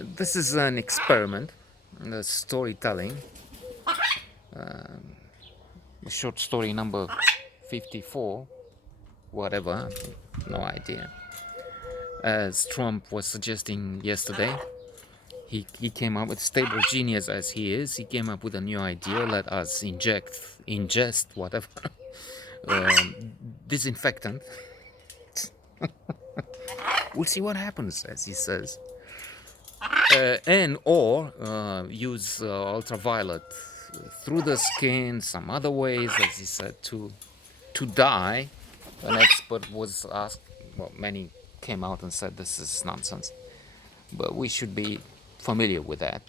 This is an experiment, storytelling, short story number 54, whatever, no idea. As Trump was suggesting yesterday, he came up with stable genius as he is. He came up with a new idea. Let us ingest whatever disinfectant. We'll see what happens, as he says, and or use ultraviolet through the skin, some other ways, as he said, to die. An expert was asked. Well, many came out and said this is nonsense, but we should be familiar with that.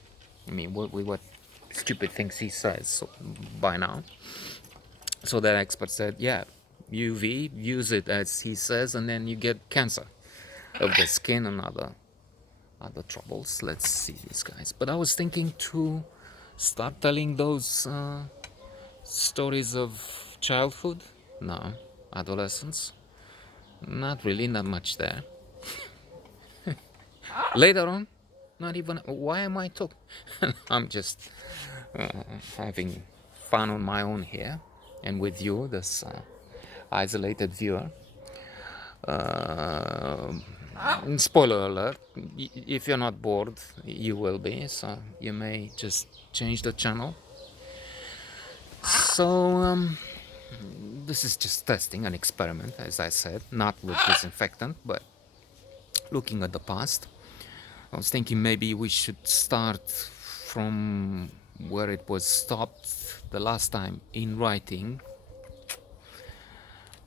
I mean, what stupid things he says by now. So that expert said, yeah, UV, use it as he says, and then you get cancer of the skin and other troubles. Let's see these guys. But I was thinking to start telling those stories of childhood. No, adolescence. Not really, not much there. Later on, not even. Why am I talking? I'm just having fun on my own here, and with you, this isolated viewer. Uh, Spoiler alert, if you're not bored, you will be, so you may just change the channel. So, this is just testing, an experiment, as I said, not with disinfectant, but looking at the past. I was thinking maybe we should start from where it was stopped the last time in writing,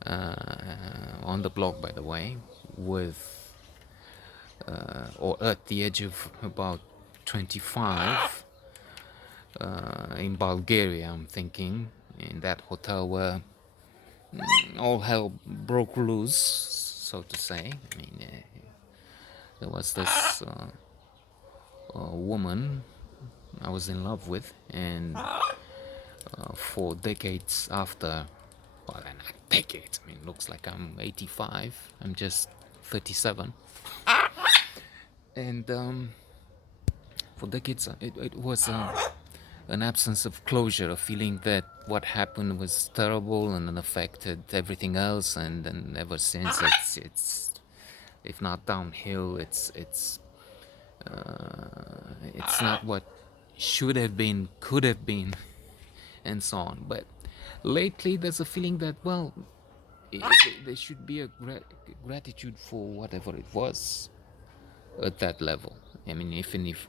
on the blog, by the way, with or at the age of about 25, in Bulgaria, I'm thinking, in that hotel where all hell broke loose, so to say. I mean, there was this woman I was in love with, and for decades after, well, not decades, I mean, looks like I'm 85, I'm just 37. And for decades, it was an absence of closure, a feeling that what happened was terrible and it affected everything else. And then ever since, it's if not downhill, it's not what should have been, could have been, and so on. But lately, there's a feeling that, well, there should be a gratitude for whatever it was at that level. I mean, even if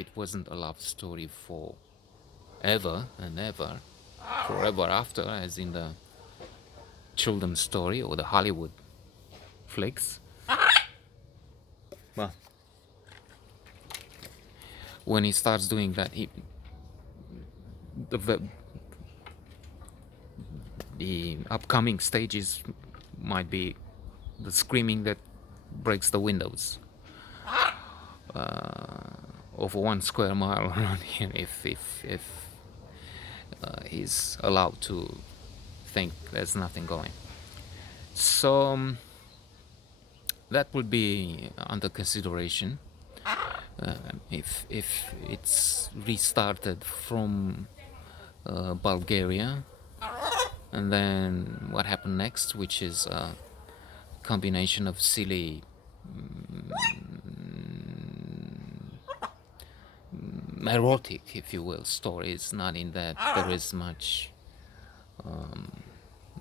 it wasn't a love story for ever and ever, forever after, as in the children's story or the Hollywood flicks. Well, when he starts doing that, the upcoming stages might be the screaming that breaks the windows over 1 square mile around here, if he's allowed to think there's nothing going. So that would be under consideration. If it's restarted from Bulgaria, and then what happened next, which is a combination of silly erotic, if you will, stories. Not in that there is much,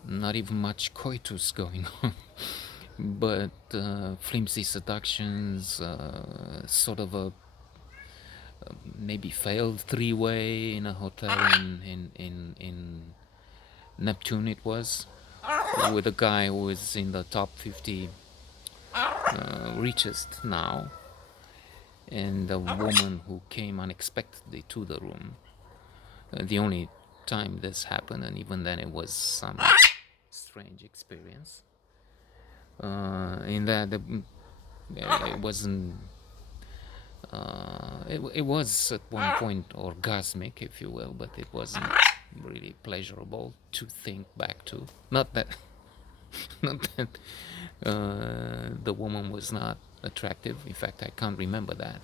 not even much coitus going on, but flimsy seductions, sort of a maybe failed three-way in a hotel in Neptune, it was, with a guy who is in the top 50 richest now, and a woman who came unexpectedly to the room. The only time this happened, and even then it was some strange experience. In that it wasn't. It was at one point orgasmic, if you will, but it wasn't really pleasurable to think back to. Not that, not that the woman was not attractive. In fact, I can't remember that.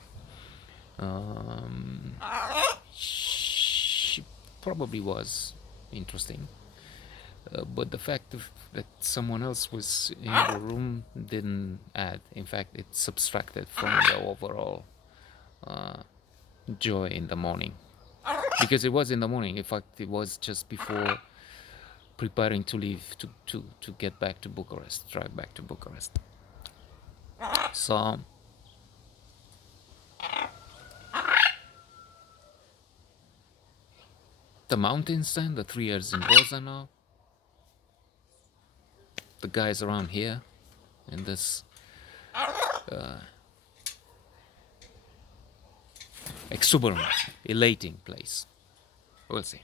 Um, she probably was interesting, but the fact that someone else was in the room didn't add. In fact, it subtracted from the overall joy in the morning, because it was in the morning. In fact, it was just before preparing to leave to get back to Bucharest, drive back to Bucharest. So the mountains, then the 3 years in Rozana, the guys around here in this exuberant, elating place. We'll see.